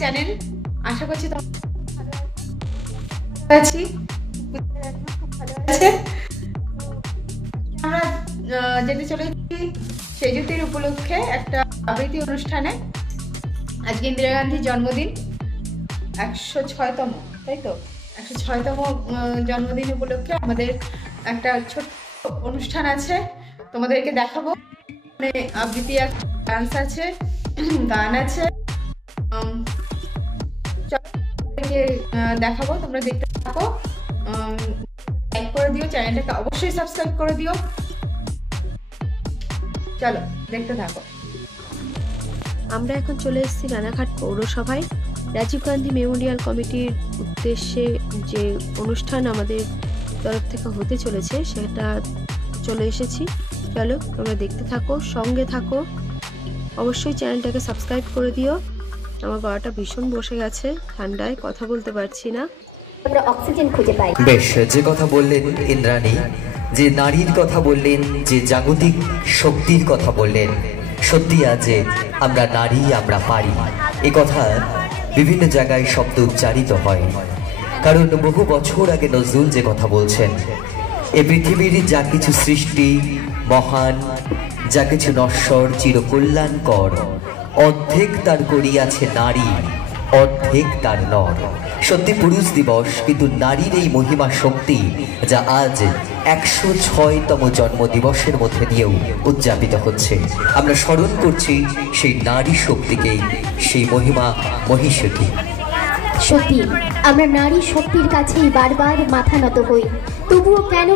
Channel. আশা করছি তোমরা আছি খুব ভালো আছে। আমরা যেতে চলেছি সেজুতির উপলক্ষে একটা আবৃত্তি অনুষ্ঠানে। আজকে ইন্দিরা গান্ধীর জন্মদিন, 106তম, তাই তো 106তম জন্মদিন উপলক্ষে আমাদের একটা ছোট্ট অনুষ্ঠান আছে, তোমাদেরকে দেখাবো। আবৃত্তি ডান্স আছে, গান আছে, দেখাবো, তোমরা দেখতে থাকো। লাইক করে দিও, চ্যানেলটাকে অবশ্যই সাবস্ক্রাইব করে দিও। চলো দেখতে থাকো। আমরা এখন চলে এসেছি রানাঘাট পৌরসভায়। রাজীব গান্ধী মেমোরিয়াল কমিটির উদ্দেশ্যে যে অনুষ্ঠান আমাদের তরফ থেকে হতে চলেছে সেটা চলে এসেছি। চলো তোমরা দেখতে থাকো, সঙ্গে থাকো, অবশ্যই চ্যানেলটাকে সাবস্ক্রাইব করে দিও। আমার গলাটা ভীষণ বসে গেছে, ঠান্ডায় কথা বলতে পারছি না। আমরা অক্সিজেন খুঁজে পাই। বেশ, যে কথা বললেন ইন্দ্রাণী, যে নারীর কথা বললেন, যে জাগতিক শক্তির কথা বললেন, সত্যি আজ আমরা নারী, আমরা পারি, এ কথা বিভিন্ন জায়গায় শব্দ উচ্চারিত হয়। কারণ বহু বছর আগে নজরুল যে কথা বলছেন, এ পৃথিবীর যা কিছু সৃষ্টি মহান, যা কিছু নশ্বর চিরকল্যাণকর, অর্ধেক তার করিয়াছে নারী, অর্ধেক তার নর। সত্যি পুরুষ দিবস, কিন্তু নারীর এই মহিমা শক্তি যা আজ 106তম জন্ম দিবসের মধ্যে দিয়েও উদযাপিত হচ্ছে। আমরা স্মরণ করছি সেই নারী শক্তিকে, সেই মহিমা মহিষীকে। সত্যি আমরা নারী শক্তির কাছেই বারবার মাথা নত হই, তবুও কেন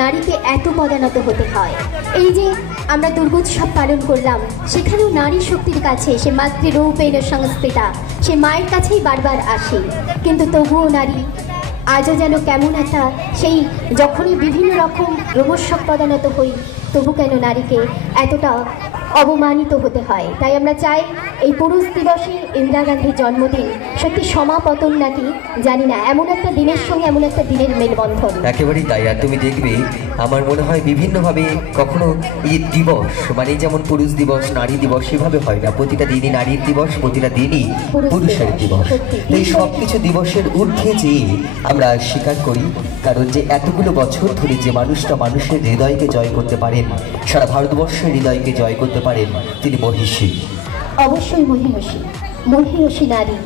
নারীকে এত পদানত হতে হয়? এই যে আমরা দুর্গোৎসব পালন করলাম, সেখানেও নারী শক্তির কাছে, সে মাতৃরূপেণ সংস্থিতা, সে মায়ের কাছেই বারবার আসি, কিন্তু তবুও নারী আজও যেন কেমন একটা, সেই যখনই বিভিন্ন রকম রোমস্বক পদানত হই, তবু কেন নারীকে এতটা অবমানিত হতে হয়? তাই আমরা চাই এই পুরুষ দিবসে ইন্দিরা গান্ধীর জন্মদিন সত্যি সমাপতন নাকি জানি না, এমন একটা দিনের সঙ্গে এমন একটা দিনের মেলবন্ধন। একেবারেই তাই। আর তুমি দেখবে, আমার মনে হয় বিভিন্নভাবে কখনো এই দিবস মানে যেমন পুরুষ দিবস, নারী দিবস সেভাবে হয় না। প্রতিটা দিনই নারীর দিবস, প্রতিটা দিনই পুরুষের দিবস। এই সব কিছু দিবসের ঊর্ধ্বে যে আমরা স্বীকার করি, কারণ যে এতগুলো বছর ধরে যে মানুষটা মানুষের হৃদয়কে জয় করতে পারেন, সারা ভারতবর্ষের হৃদয়কে জয় করতে পারেন, তিনি মহিষী। অবশ্যই মহিষী, মহিষী নারী।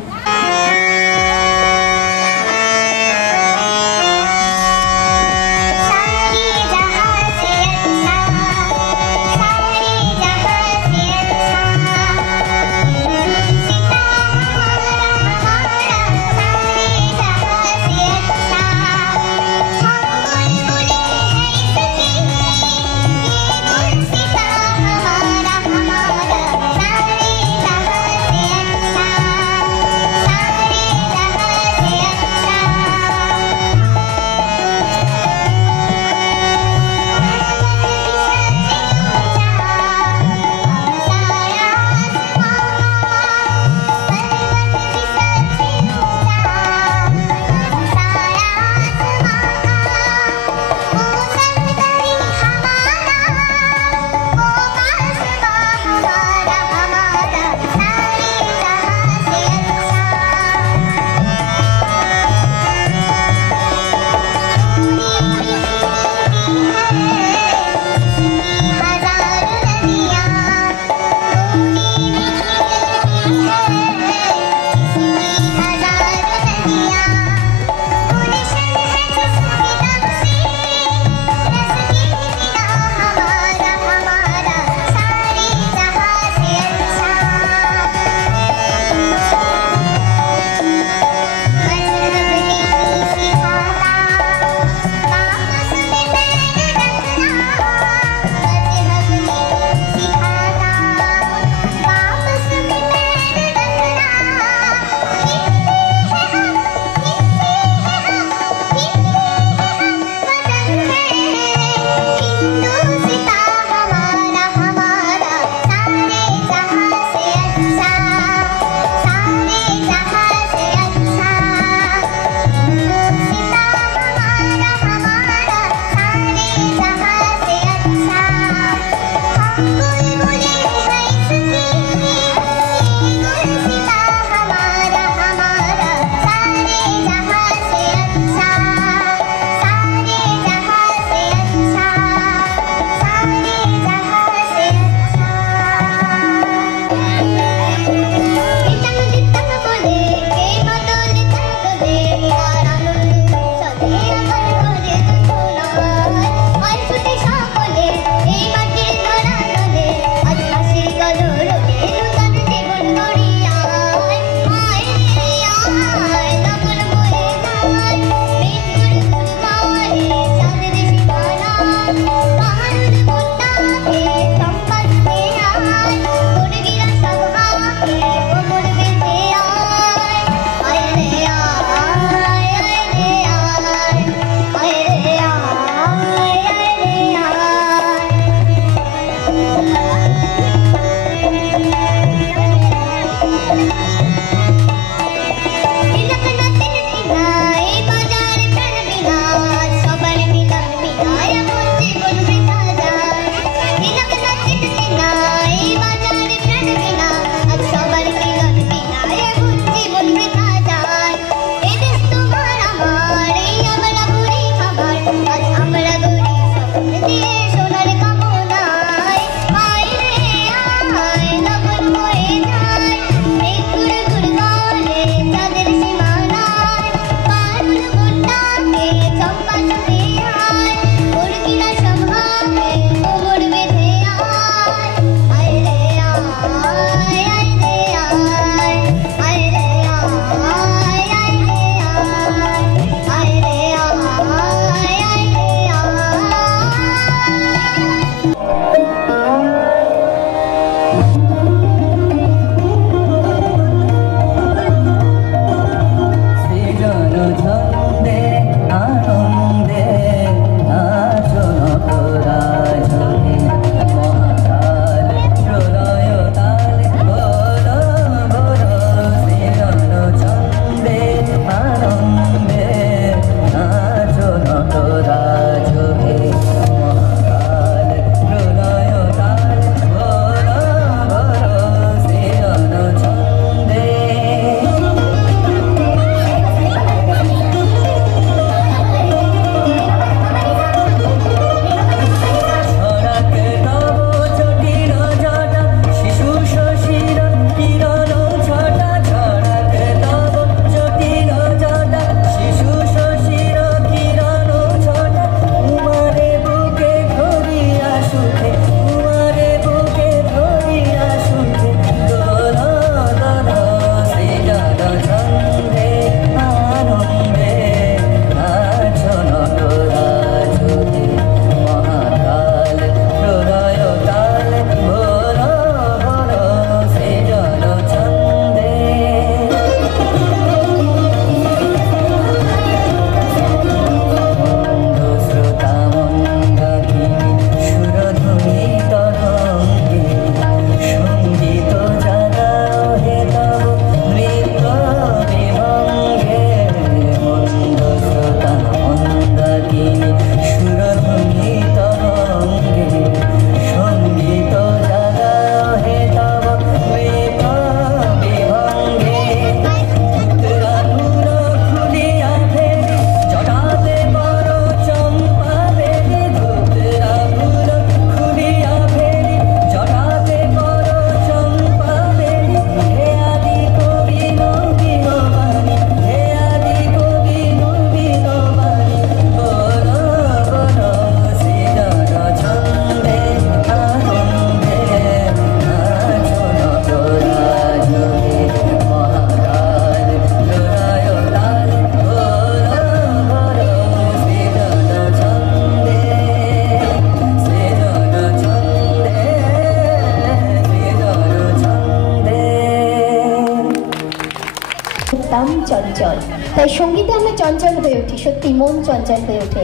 চঞ্চল। তাই সঙ্গীতে আমরা চঞ্চল হয়ে উঠি, সত্যি মন চঞ্চল হয়ে ওঠে।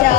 जा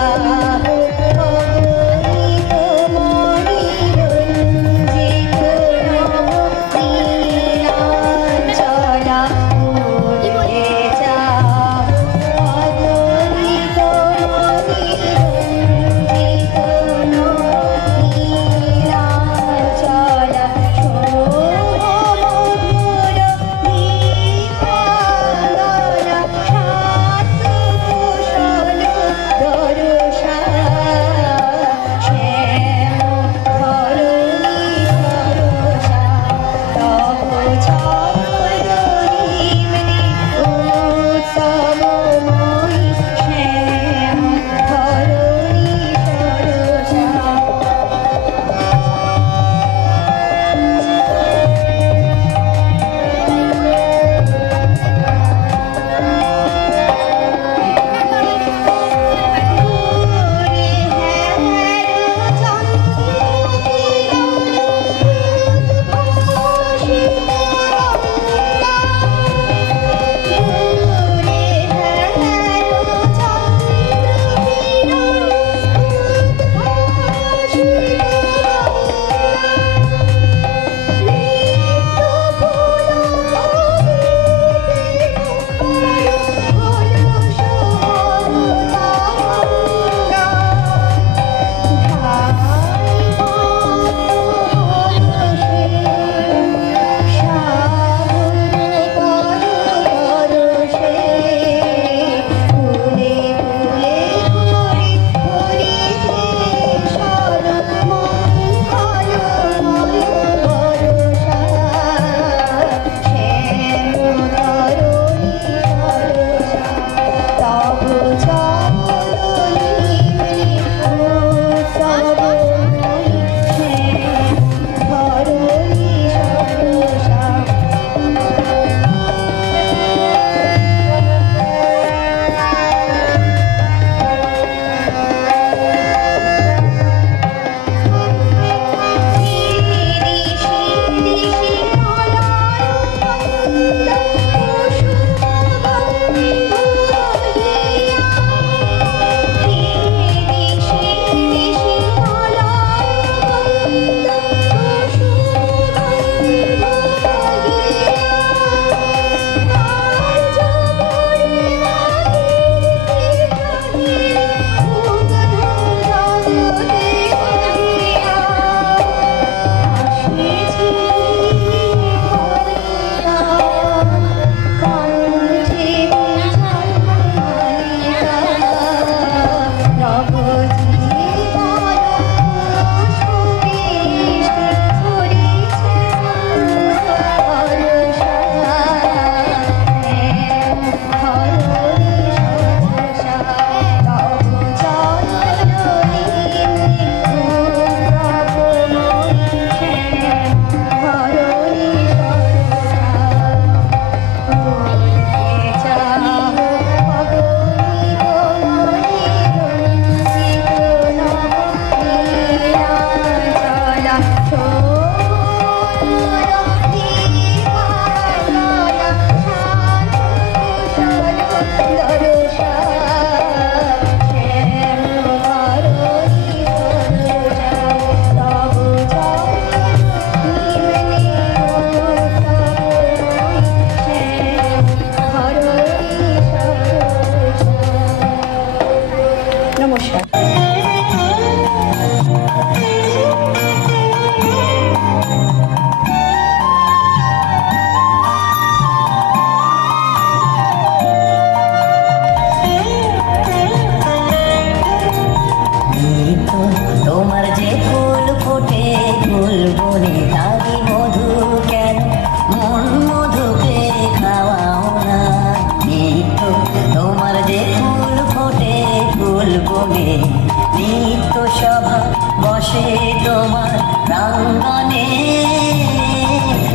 প্রাঙ্গণে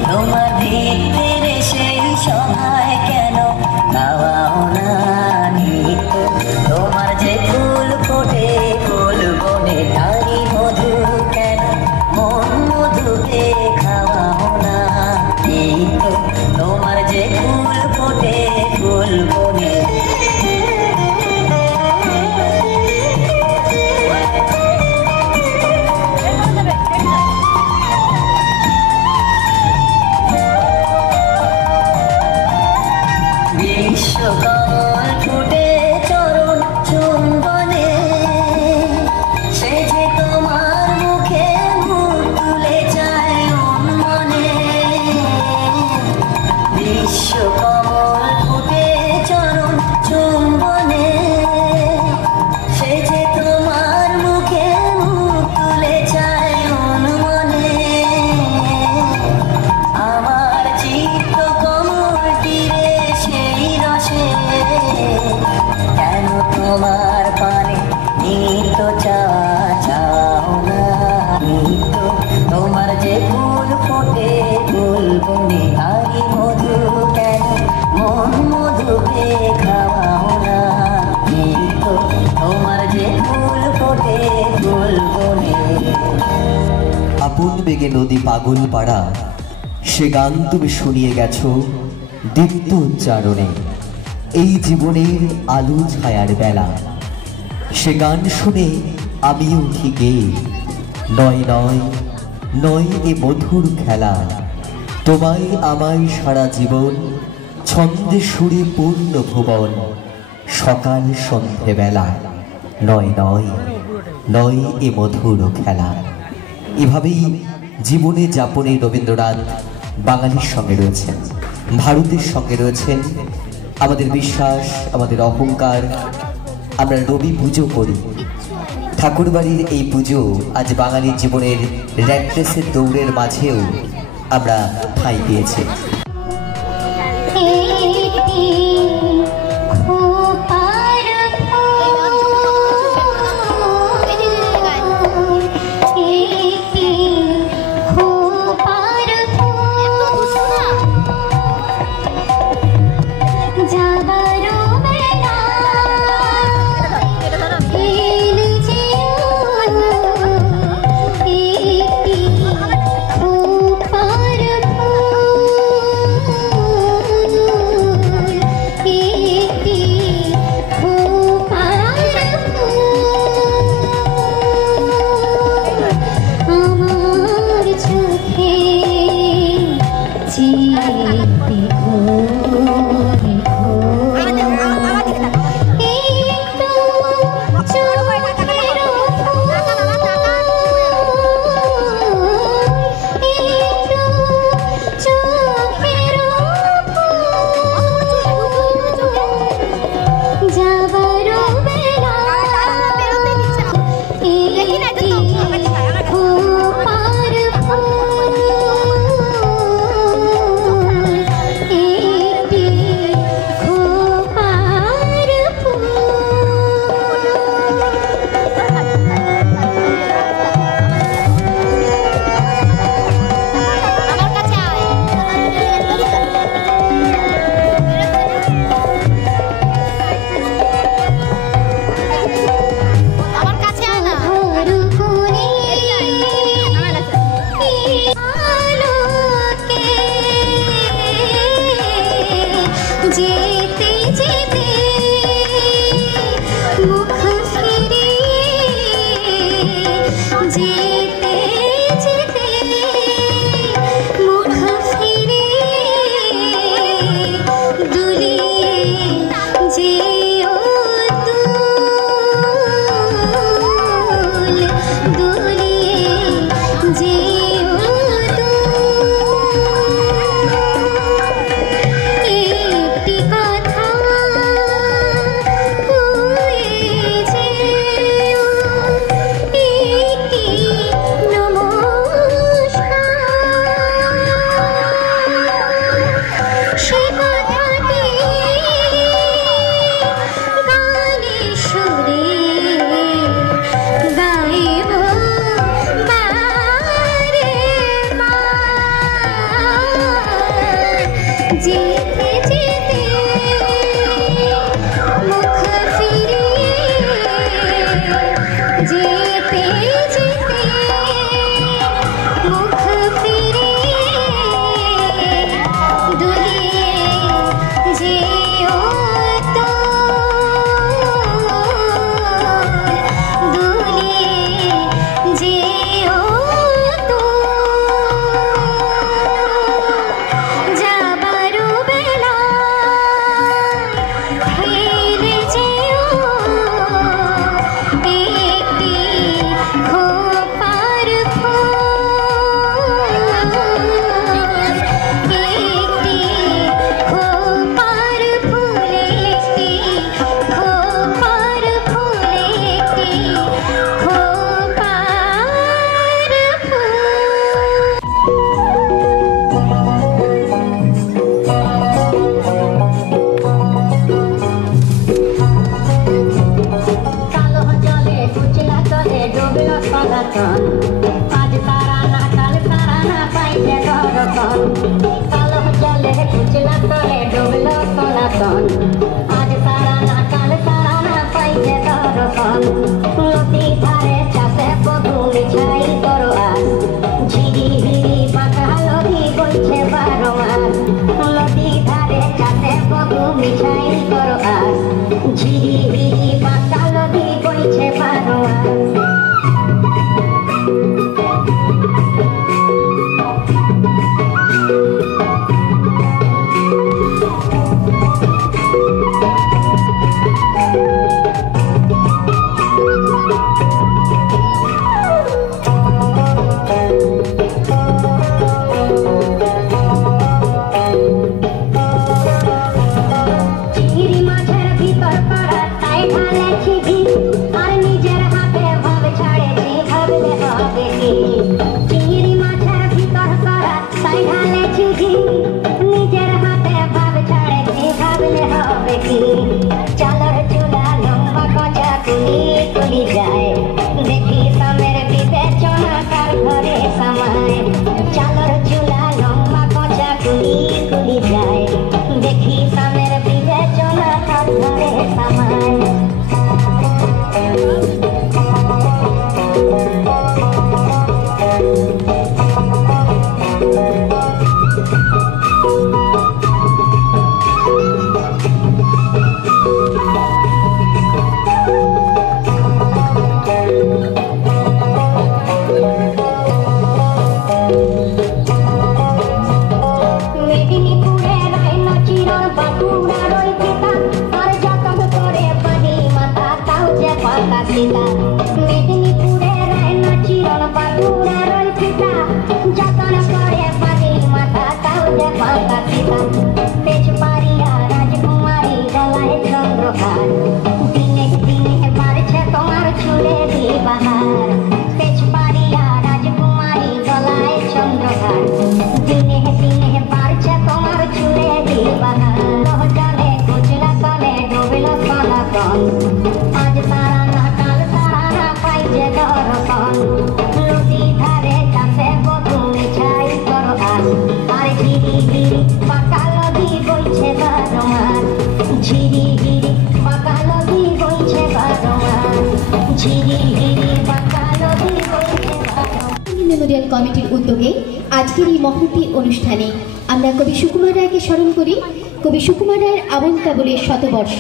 তোমার ভিড়ের সেই সভায় কেন গাওয়াও না নিত তোমার যে ফুল ফোটে ফুল বনে তারি মধু কেন মন মধুকে খাওয়াও না নিত তোমার যে ফুল ফোটে ফুল বনে বিশ্বকমল ফুটে চরণ চুম্বনে সে যে তোমার মুখে মুখ তুলে যায় মনে বিশ্বকমল ফুটে চরণ চুম্বনে সে যে তোমার মুখে মুখ তুলে যায় মনে আমার চিত্ত কমল তীরে সেই রসে কেন তোমার পানে নিত চাও না নিত তোমার যে ফুল ফোটে ফুল বনে হারি মধু কেন মন মধুকে খাওয়াও না নিত তোমার যে ফুল ফোটে ফুল বনে আপন বেগে নদী পাগল পাড়া সে গান তুমি শুনিয়ে গেছো দীপ্ত উচ্চারণে এই জীবনের আলো ছায়ার বেলা সে গান শুনে আমিও উঠি গেয়ে নয় নয় নয় এ মধুর খেলা তোমায় আমায় সারা জীবন ছন্দে সুরে পূর্ণ ভুবন সকাল সন্ধে বেলা নয় নয় নয় এ মধুর খেলা। এভাবেই জীবনে যাপনে রবীন্দ্রনাথ বাঙালির সঙ্গে রয়েছেন, ভারতের সঙ্গে রয়েছেন। আমাদের বিশ্বাস, আমাদের অহংকার, আমরা রবি পুজো করি। ঠাকুরবাড়ির এই পুজো আজ বাঙালির জীবনের র্যাট রেসের দৌড়ের মাঝেও আমরা ঠাঁই পেয়েছি। যতন করে পাখির মাথা তাও যে পাতা পিতা পেছ পারিয়া রাজকুমারী গলায় চন্দ্রহার দিনে দিনে বাড়ছে তোমার চুলে বিবাহার পেছ পারিয়া রাজকুমারী গলায় চন্দ্রহার দিনে দিনে বাড়ছে তোমার চুলে বিবাহার জলে কুচলা তলে ডুবল কলকন আজ তারা না কাল তারা না পাইছে দরকন নদী ধারে কাছে বদলে ছাই করহান আর ঝিরি হিরি পাকা নদী বইছে বারোয়ার ঝিরি হিরি পাকা নদী বইছে বারোয়ার ঝিরি হিরি পাকা নদী বইছে বারোয়ার। মেমোরিয়াল কমিটির উদ্যোগে আজকের এই মহতী অনুষ্ঠানে আমরা কবি সুকুমার রায়কে স্মরণ করি। কবি সুকুমার রায়ের আবন্তাবলীর শতবর্ষ।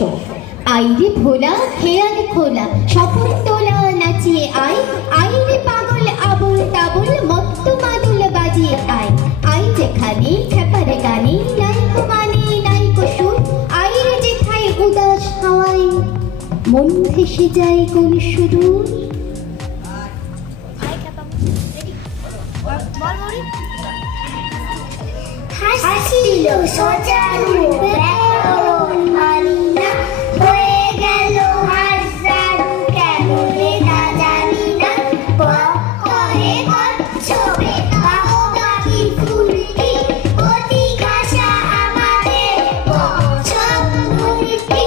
আইরে ভোলা খেয়াল খোলা স্বপন তোলা নাচিয়ে আয় আইরে পাগল আবুল তাবুল মত্ত মাদুল বাজিয়ে আয় আই যেখানে খেপারে গানে নাইকো মানে নাইকো সুর আইরে যেথায় উদাস হাওয়ায় মন ভেসে যায় কোন সুদূর। হাসিল সোজারু বেরোন মানিনা হয়ে গেল হাজারু কেমনে না জানি না করে কচ্ছপে বাহু পাখি ফুলকি অতি কাঁচা আমাদের কচ্ছপ ফুলকি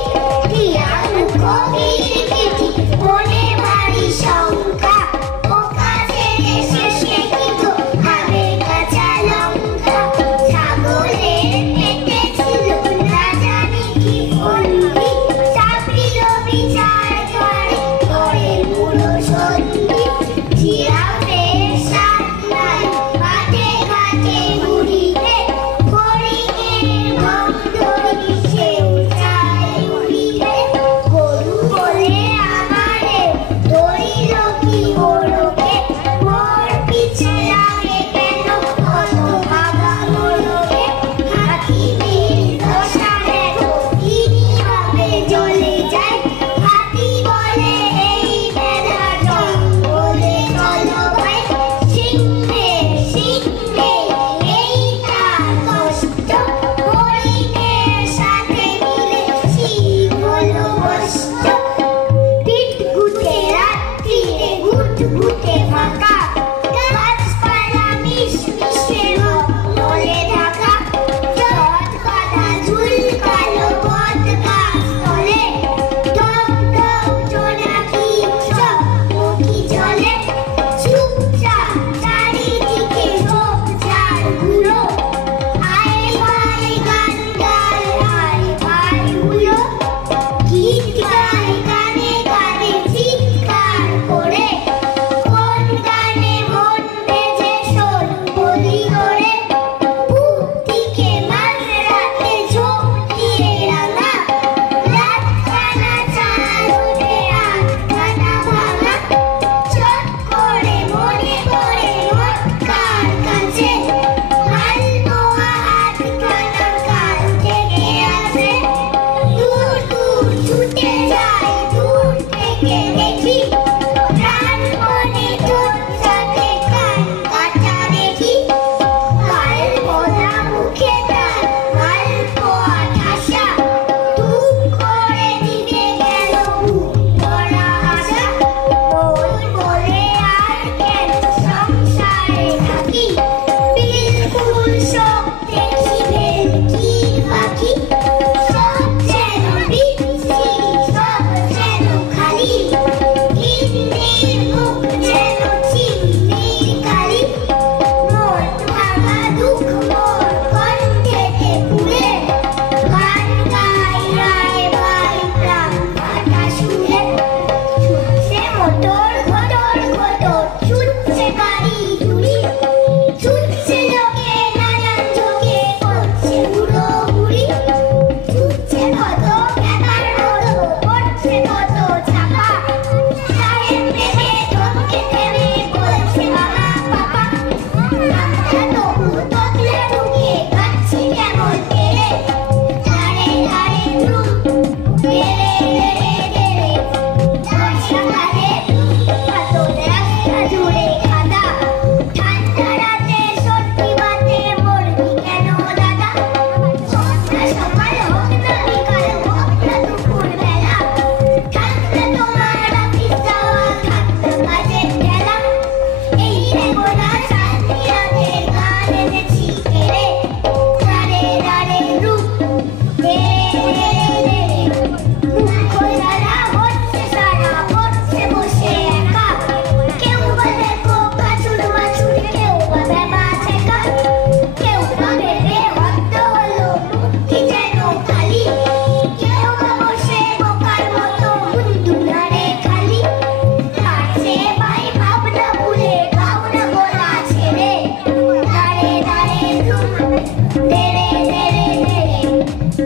হিয়ান কবির কিটি মনে ভারী শঙ্কা ও কাছে শেষে কি গো হবে কাঁচা লঙ্কা ছাগলের পেটে ছিল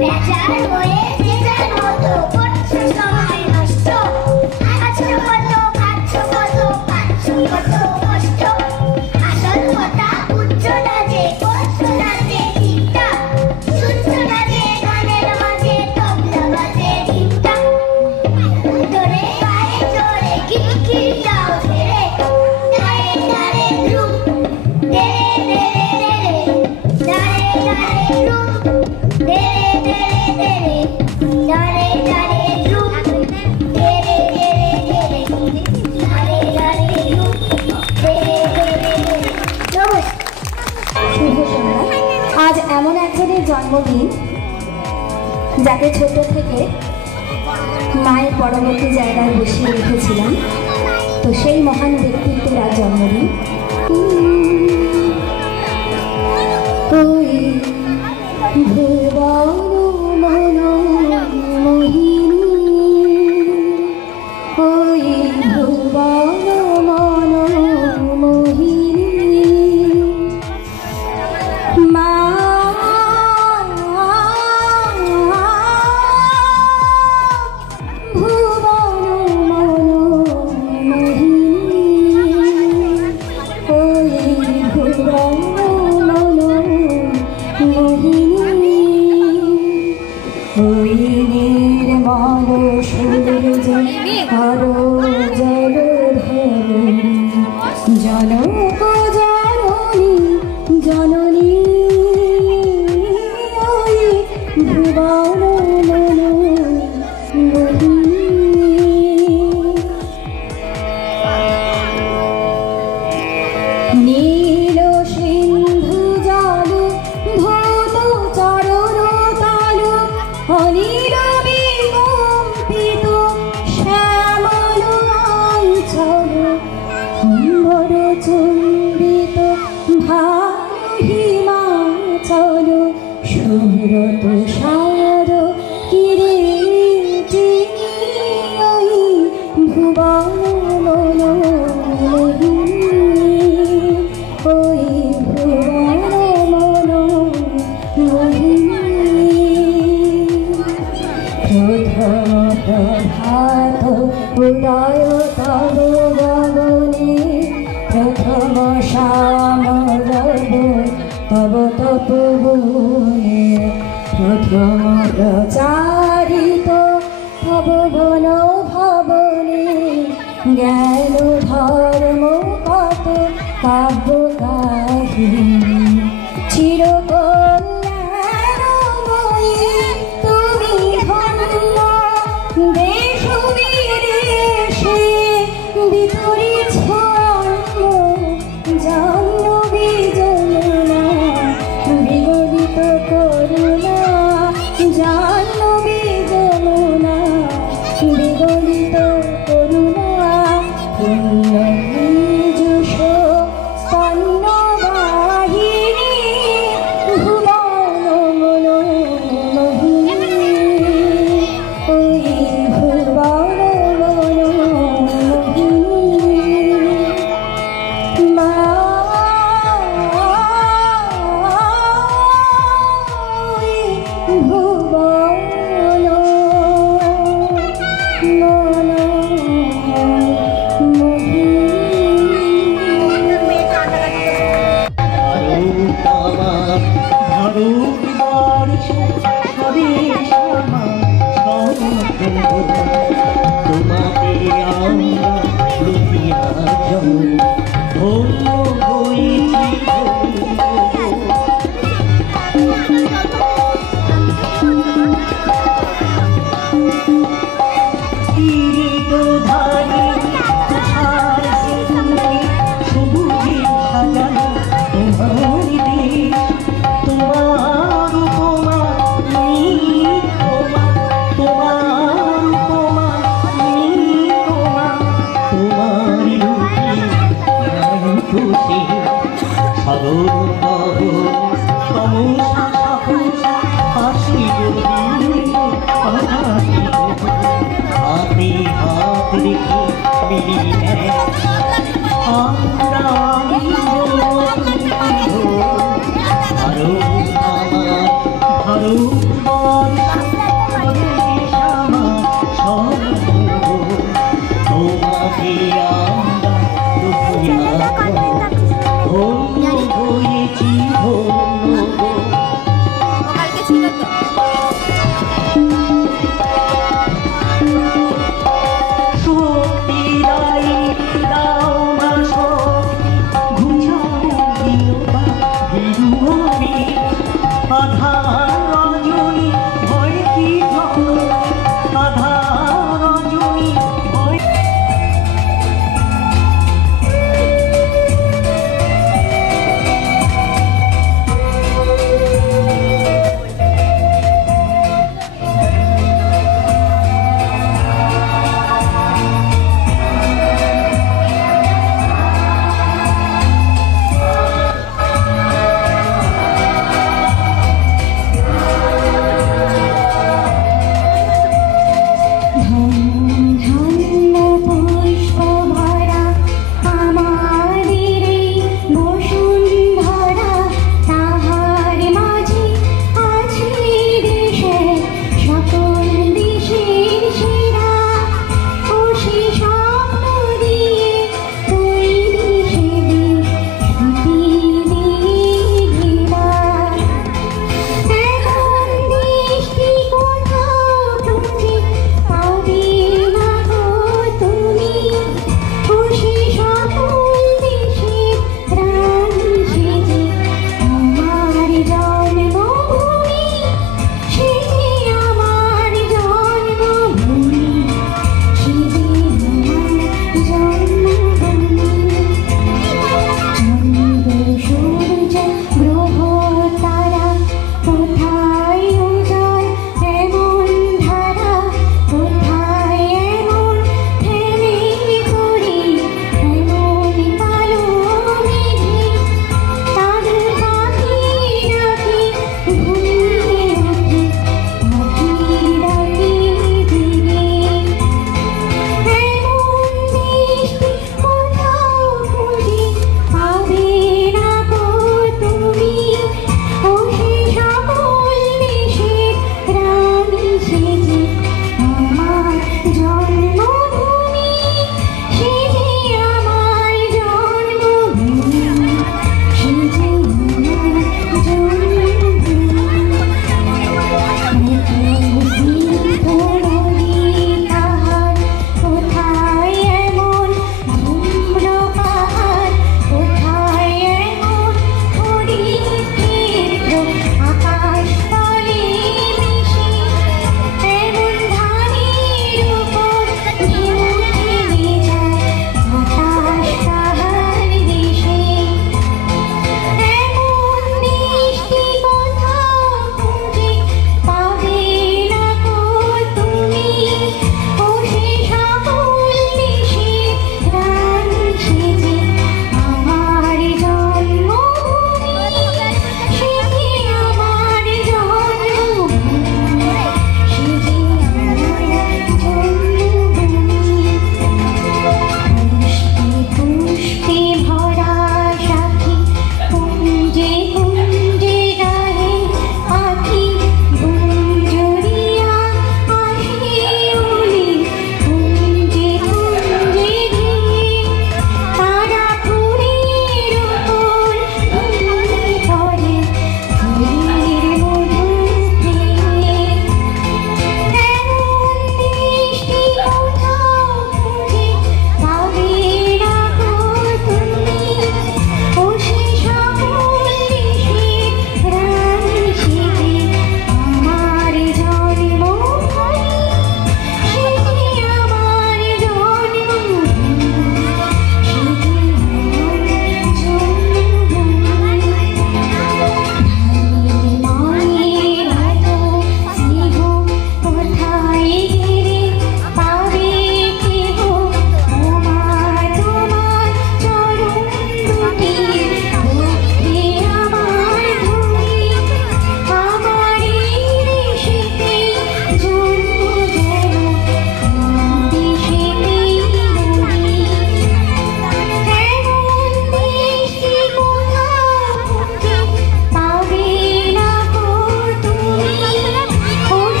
বেচার হয়ে যে যার মতো করছো সময় নষ্ট, আছো কত খাচ্ছ কত পাচ্ছ কত কষ্ট, আসল কথা বুঝছো না যে করছো না যে ঠিকঠাক, শুনছো না যে গানের মাঝে তবলা বাজে ঠিকঠাক, ধরে পায়ে চড়ে কিরকিরটাও ছেড়ে দাঁড়ে দাঁড়ে রূপ দেরে দেরে দেরে দাঁড়ে দাঁড়ে রূপ দেরে দেরে দেরে দাঁড়ে দাঁড়ে রূপ দেরে দেরে দেরে দাঁড়ে দাঁড়ে রূপ দেরে দেরে দেরে। শুভ সন্ধ্যা। আজ এমন একজনের জন্মদিন যাকে ছোট থেকে মায়ের পরবর্তী জায়গায় বসিয়ে রেখেছিলাম, তো সেই মহান ব্যক্তিত্বের আজ জন্মদিন। ওই ভুবন মনোমোহিনী, ওই ভুবন মনোমোহিনী, মা ভুবন মনোমোহিনী, ওই ভুবন মনোমোহিনী, ওই নির্মল সূর্য আরো জলধরণী, জনক জননী জননী, ওই ভুবন মনোমোহিনী। নীল সিন্ধু জল ভূত চরণ তালু, অনিল বিকম্পিত শ্যামল আঞ্চল, অম্বর চুম্বিত ভানু হিমাচল, সুরত সার কিরীটিনী, ওই ভুবন মনোমোহিনী, ওই ভুবন মনোমোহিনী। প্রথম প্রভাত উদয় তব গগনে, প্রথম শ্যাম রব তব তপবনে, প্রথম প্রচারিত তব বন ভবনে, জ্ঞান ধর্ম কত কাব্য কাহিনী, চিরকল্যাণময়ী তুমি ধন্য, দেশ বিদেশে বিতরিছ অন্ন, জাহ্নবী যমুনা বিগলিত করুণা, জাহ্নবী যমুনা বিগলিত করুণা, পুণ্য বীজুষ স্তন্যবাহিনী, ভুবন মনোমোহিনী, ওই ভুবন মনোমোহিনী, মা ওই ভুবন তোমাকে আমরা লুকিয়া ধন্য হাতে হাত রেখে মিলিয়ে আমরা আরো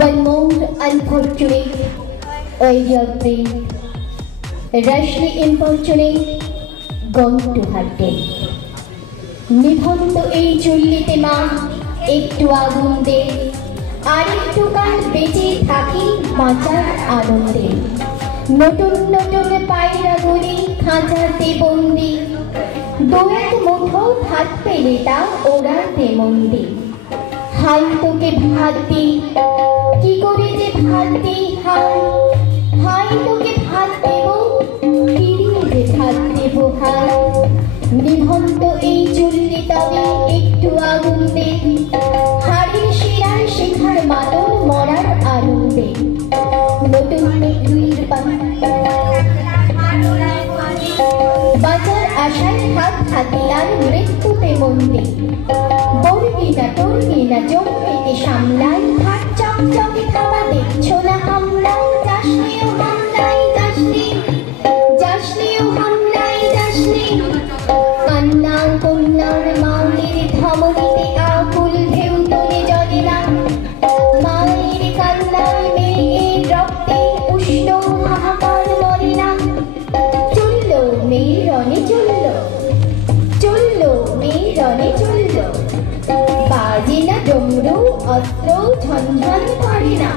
One more unfortunate idea brain, rashly importunate, gone to her death. নিভন্ত এই চুল্লিতে মা একটু আগুন দে, আরেকটু কাল বেঁচে থাকি বাঁচার আনন্দে। নতুন নতুন পায়রাগুলি খাঁচাতে বন্দি, দু এক মুঠো ভাত পেলে তা ওড়াতে মন্দি। হাই তোকে ভাত দি, কি করে যে ভাত দি হাই, হাই তোকে ভাত দেব, ফিরিয়ে যে ভাত দেব হাই। নিভন্ত এই চুল্লি তবে একটু আগুন দে, হাড়ির শিরায় শেখার মাদল মরার আনন্দে। নতুন রুইর বাঁচার আশায় হাত হাতিয়ার মৃত্যুতে মন্দি। বলবি না টলবি না জম্মেতে সামলাই, হাত চকচকে খাওয়া দেখছো না হামলাই। যাসনিও হামলাই যাসনি, যাসনিও হামলাই যাসনি। কান্নার কন্যার মায়ের ধমনীতে আকুল ঢেউ তোলে জলে না, মায়ের কান্নায় মেয়ের রক্তে উষ্ণ হাহাকার মরে না। চললো মেয়ের রণে চললো, চললো মেয়ের রণে চললো, বাজে না ডমরু অস্ত্র ঝনঝন করে না।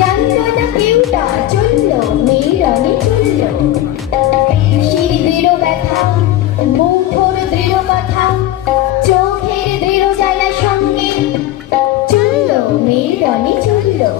জানলো না কেউটা চললো মেয়ের রণে চললো। শির দৃঢ় ব্যথা, মুঠোর দৃঢ় কথা, চোখের দৃঢ় জ্বালা সঙ্গে চললো মেয়ের রণে চললো।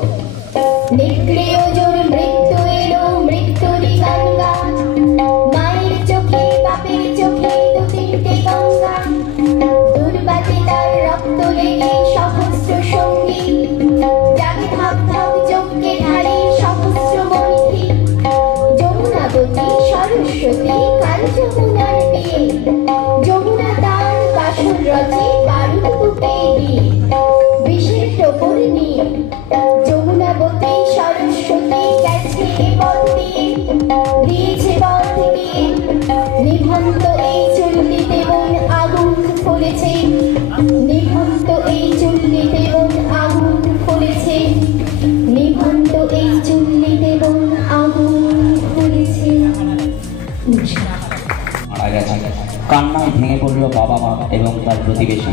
এবং তার প্রতিবেশী।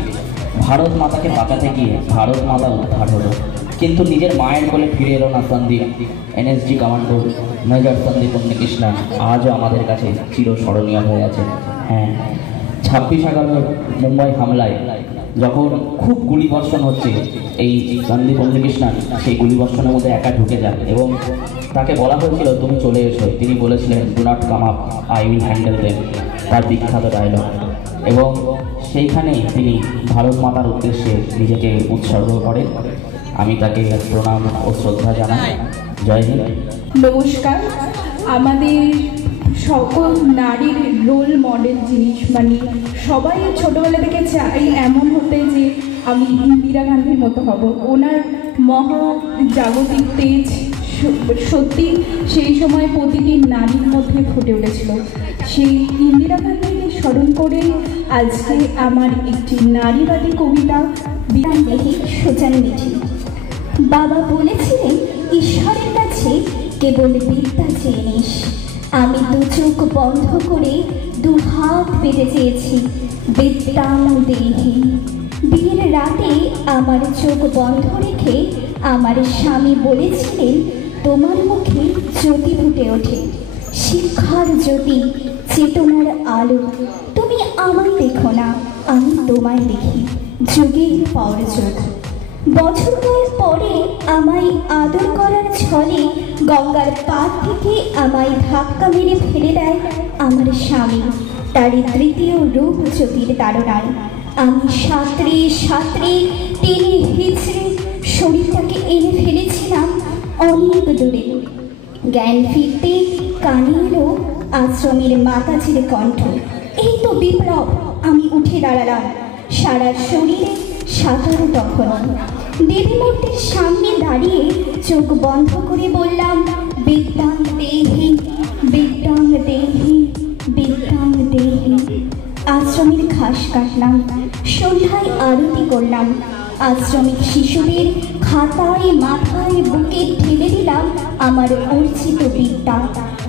ভারত মাতাকে বাঁচাতে গিয়ে ভারত মাতা উদ্ধার হলো, কিন্তু নিজের মায়ের কোলে ফিরে এলো না Sandeep. NSG commando major Sandeep Unnikrishnan আজও আমাদের কাছে চিরস্মরণীয় হয়ে আছে। হ্যাঁ, 26/11 মুম্বাই হামলায় যখন খুব গুলিবর্ষণ হচ্ছে, এই সন্দীপ উন্নিকৃষ্ণন সেই গুলিবর্ষণের মধ্যে একা ঢুকে যান এবং তাকে বলা হয়েছিল তুমি চলে এসো। তিনি বলেছিলেন do not come up, I will handle them, তার বিখ্যাত ডায়লগ। এবং সেইখানেই তিনি ভারত মাতার উদ্দেশ্যে নিজেকে উৎসর্গ করেন। আমি তাকে প্রণাম ও শ্রদ্ধা জানাই। জয় হিন্দ। নমস্কার। আমাদের সকল নারীর রোল মডেল জিনিস, মানে সবাই ছোটবেলা থেকে চাই এমন হতে যে আমি ইন্দিরা গান্ধীর মতো হব। ওনার মহা জাগতিক তেজ সত্যি সেই সময় প্রতিটি নারীর মধ্যে ফুটে উঠেছিল। সেই ইন্দিরা গান্ধীকে স্মরণ করে আজকে আমার একটি নারীবাদী কবিতা বিধান দেখে সোজান মিঠি। বাবা বলেছিলেন ঈশ্বরের কাছে কেবল বিদ্যা চেয়ে নিস। আমি দু চোখ বন্ধ করে দু হাত পেতে চেয়েছি বিদ্যাং দেহি। বিয়ের রাতে আমার চোখ বন্ধ রেখে আমার স্বামী বলেছিলেন তোমার মুখে জ্যোতি ফুটে ওঠে, শিক্ষার জ্যোতি, চেতনার আলো। তুমি আমায় দেখো না, আমি তোমায় দেখি, যুগের পর যুগ। বছর কয়েক পরে আমায় আদর করার ছলে গঙ্গার পার থেকে আমায় ধাক্কা মেরে ফেলে দেয় আমার স্বামী, তারই তৃতীয় রূপ জ্যোতির তাড়নায়। আমি সাঁতরে সাঁতরে টেনে হিচড়ে শরীরটাকে এনে ফেলেছিলাম অনেক দূরে। জ্ঞান ফিরতে কানে এলো আশ্রমের মাতাজির কণ্ঠ, এই তো বিপ্লব। আমি উঠে দাঁড়ালাম, সারা শরীরে সাঁতার তখন। দেবী মূর্তির সামনে দাঁড়িয়ে চোখ বন্ধ করে বললাম বিদ্যাং দেহি, বিদ্যাং দেহি, বিদ্যাং দেহি। আশ্রমের ঘাস কাটলাম, সন্ধ্যায় আরতি করলাম। আশ্রমিক শিশুদের খাতায় মাথায় বুকে ঢেলে দিলাম আমার অর্জিত বিদ্যা।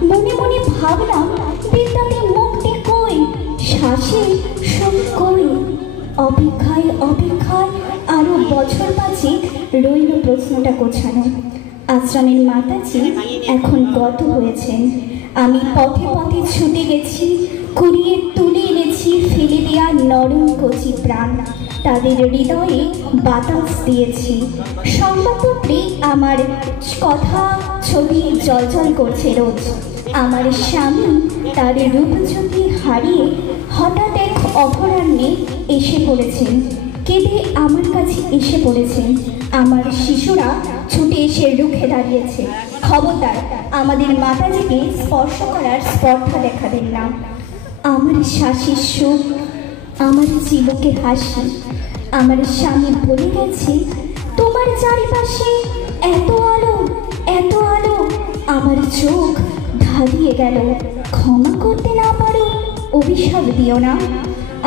মনে মনে ভাবলাম বিদ্যাতে মুক্তি কই, শ্বাসে সুখ কই। অপেক্ষায় অপেক্ষায় আরো বছর 5 রইল প্রশ্নটা গোছানো। আশ্রমের মাতাজি এখন গত হয়েছেন। আমি পথে পথে ছুটে গেছি, কুড়িয়ে তুলে এনেছি ফেলে দেওয়া নরম কচি প্রাণ। তাদের হৃদয়ে বাতাস দিয়েছি। সংবাদপত্রে আমার কথা ছবি জলজল করছে রোজ। আমার স্বামী তার রূপজ্যোতি হারিয়ে হঠাৎ এক অপরাহ্নে এসে পড়েছেন, কেঁদে আমার কাছে এসে পড়েছেন। আমার শিশুরা ছুটে এসে রুখে দাঁড়িয়েছে, খবরদার আমাদের মাতাজিকে স্পর্শ করার স্পর্ধা দেখাবেন না। আমার শ্বাসের সুখ, আমার চিবুকে হাসি। আমার স্বামী বলে গেছে তোমার চারিপাশে এত আলো, এত আলো। আমার চোখ ধাঁধিয়ে গেল, ক্ষমা করতে না পারো অভিশাপ দিও না।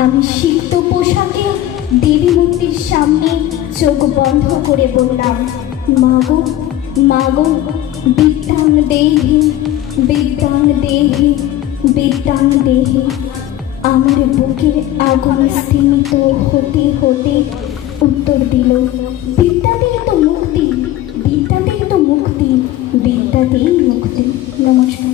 আমি সিক্ত পোশাকে দেবী মূর্তির সামনে চোখ বন্ধ করে বললাম মাগো, মাগো, বিদ্যাং দেহি, বিদ্যাং দেহি, বিদ্যাং দেহি। আমার বুকের আগুন স্তীমিত হতে হতে উত্তর দিল বিদ্যাতেই তো মুক্তি, বিদ্যাতেই তো মুক্তি, বিদ্যাতেই মুক্তি। নমস্কার।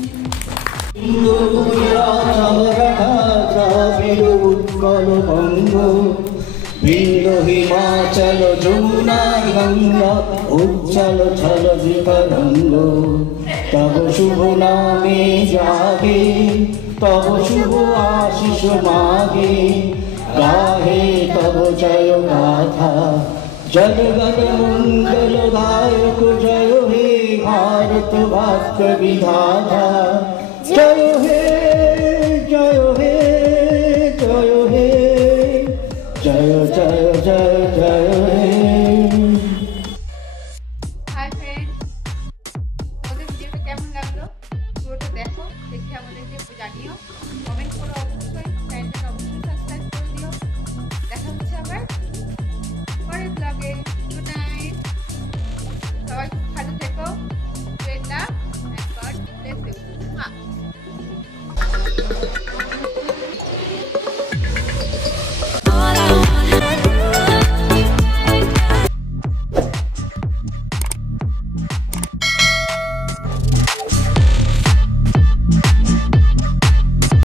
হিমাচল যমুনা গঙ্গা উজ্জ্বল ছল বিপরঙ্গ তব শুভ নামে জাগে, তব শুভ আশিস মাগে। গাহে তব জয় গাথা, জনগণ মঙ্গল গায়ক জয় হে ভারত ভাগ্য বিধাতা। জয় হে, জয় হে, জয় হে, জয় জয় জয়